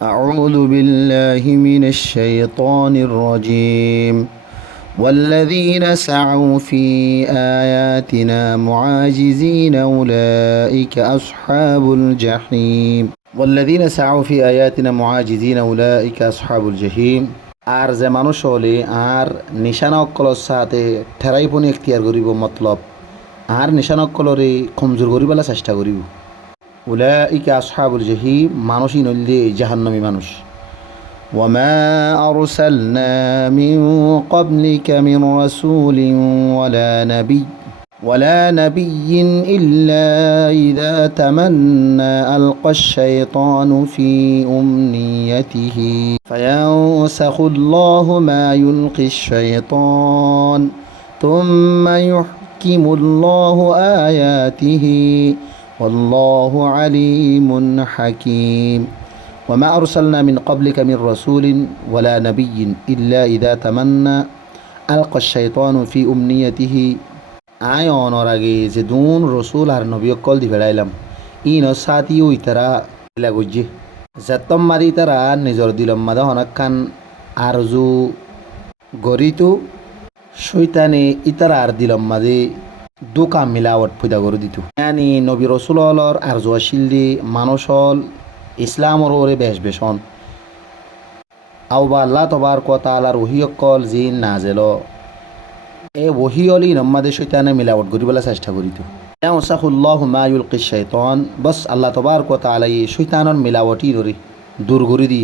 أعوذ بالله من الشيطان الرجيم والذين سعوا في آياتنا معاجزين أولئك أصحاب الجحيم والذين سعوا في آياتنا معاجزين أولئك أصحاب الجحيم আর যে মানুষ হলে আর নিশানকলর সাথে ঠেরাইপনি এখতিয়ার করিব মতলব আর নিশানকলরে কমজোর করিবেলা চেষ্টা করিব উলাইকা আসহাবুল জাহিম মানুষই নইলে জাহান্নামী মানুষ وما أرسلنا من قبلك من رسول ولا نبي إلا إذا تمنى ألقى الشيطان في أمنيته فينسخ الله ما يلقي الشيطان ثم يحكم الله آياته والله عليم حكيم وما أرسلنا من قبلك من رسول ولا نبي إلا إذا تمنى ألقى الشيطان في أمنيته আয়নের আগে যে দুন রসুল আর নবী কল দি ফেরাইলাম ইন সাথীও ইতারা লাগছে যতম মারি তারা নিজর দিলম মাদা হনাক্কান আরজু গরিতু শৈতানে ইতারা আর দিলম মাদে দুকা মিলাওয়াট ফুদা করে দিত ইয়ানি নবী রসুলর আরজু আসিল দি মানুষল ইসলামর ওরে বেশ বেশন আউবা আল্লাহ তবারক ওয়া তাআলার ওহিয়কল জিন নাজেল এ ওহি অলি নম্মাদে শৈতানে মিলাওয়াট করিবেলা চেষ্টা করিত ইয়াউসাখুল্লাহু মা ইউলকিশ শাইতান বস আল্লাহ তবারক ওয়া তাআলা এই শৈতানর মিলাওয়াটি রে দূর করে দি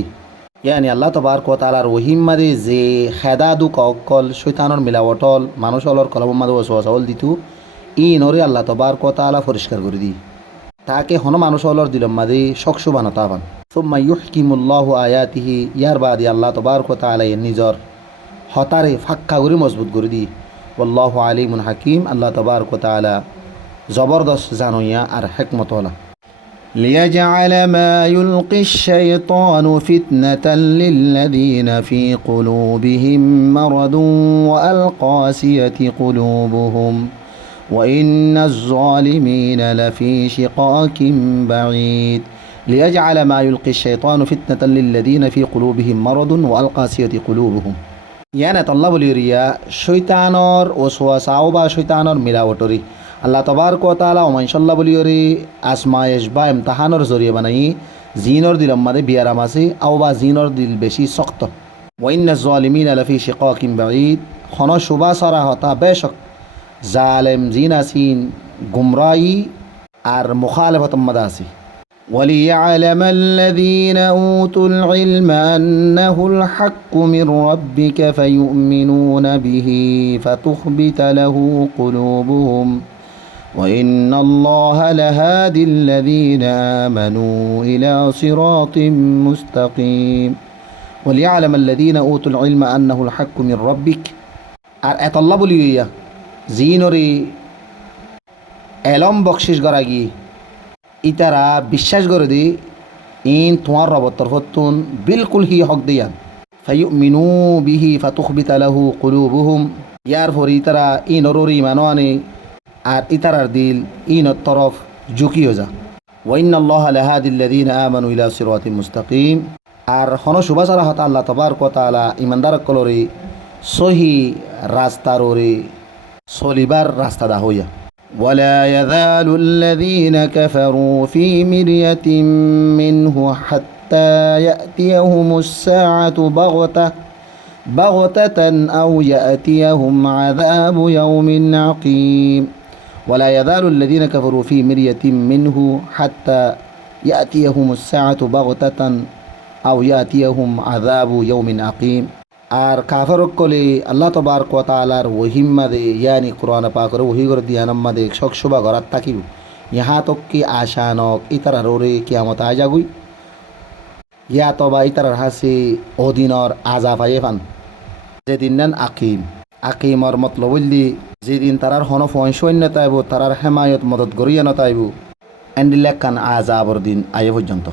ইয়ানি আল্লাহ তবারক ওয়া তাআলার ওহিম মাদে যে খেদাদু কল শৈতানর মিলাওয়াটল মানুষলর কলম মাদে ওয়াসওয়াসাল দিতু ই নরে আল্লাহ তবারক ওয়া তাআলা পরিষ্কার করে দি তাকে হন মানুষলর দিলম মাদে শকসুবানতা পান সুম্মা ইউহকিমুল্লাহু আয়াতিহি ইয়ার বাদে আল্লাহ তবারক ওয়া তাআলা নিজর হতারে ফাক্কা করে মজবুত করে দি والله عليم حكيم الله تبارك وتعالى زبردست زانويا আর حكمت ولا ليجعل ما يلقي الشيطان فتنة للذين في قلوبهم مرض والقاسية قلوبهم وإن الظالمين لفي شقاق بعيد ليجعل ما يلقي الشيطان فتنة للذين في قلوبهم مرض والقاسية قلوبهم ইয়ানে তল্লা বলি রিয়া শৈতানর ওসওয়াসাও বা শৈতানর মিলাওটরি আল্লাহ তবারক ওয়া তাআলা ওমাইশাল্লাহ বলি রে আজমায়েশ বা ইমতিহানর জরিয়ে বানাই জিনর দিল মাদে বিয়ারাম আছে আও বা জিনর দিল বেশি শক্ত ওয়াইন্নাজ জালিমিনা লাফি শিকাকিন বাঈদ খন শুবা সারা হতা বেশক জালেম জিন আসিন গুমরাই আর মুখালেফত মাদা আছে وليعلم الذين أوتوا العلم أنه الحق من ربك فيؤمنون به فتخبت له قلوبهم وإن الله لهادي الذين آمنوا إلى صراط مستقيم وليعلم الذين أوتوا العلم أنه الحق من ربك أطلبوا لي زينوري এলম বকশিস গরাগি ইতারা বিশ্বাস করে দি ইন তোমার রবের তরফতুন বিলকুল হি হক দিয়ান ফায়ুমিনু বিহি ফাতুখবিতা লাহু কুলুবুহুম ইয়ার ফরি ইতারা ইনর ইমানো আনে আর ইতারার দিল ইনর তরফ ঝুঁকিও যা ওয়াইন্নাল্লাহা লাহাদিল্লাযীনা আমানু ইলা সিরাতিম মুস্তাকিম আর হন সুবাসারা হতা আল্লাহ তাবারক ওয়া তাআলা ইমানদার কলরে সহি রাস্তাররে সলিবার রাস্তা দা হইয়া ولا يزال الذين كفروا في مرية منه حتى يأتيهم الساعة بغتة أو يأتيهم عذاب يوم عقيم ولا يزال الذين كفروا في مرية منه حتى يأتيهم الساعة بغتة أو يأتيهم عذاب يوم عقيم আর কাফারক কলে আল্লাহ তবারক ওয়া তাআলার ওহিম মাদে ইয়ানি কুরআন পাকের ওহি করে দিয়ানাম মাদে শকশবা গরাত থাকিব ইহা তক কি আশানক ইতারার ওরে কিয়ামত আজাগুই ইয়া তবা ইতারার হাসি অদিনর আযাব আয়ে ফান যেদিন নান আকিমর মতলব বললি যেদিন তারার হন ফয়সন্য তাইব তারার হেমায়ত মদত গরিয়া নতাইব এন্ডিলেকান আযাবর দিন আয়ে পর্যন্ত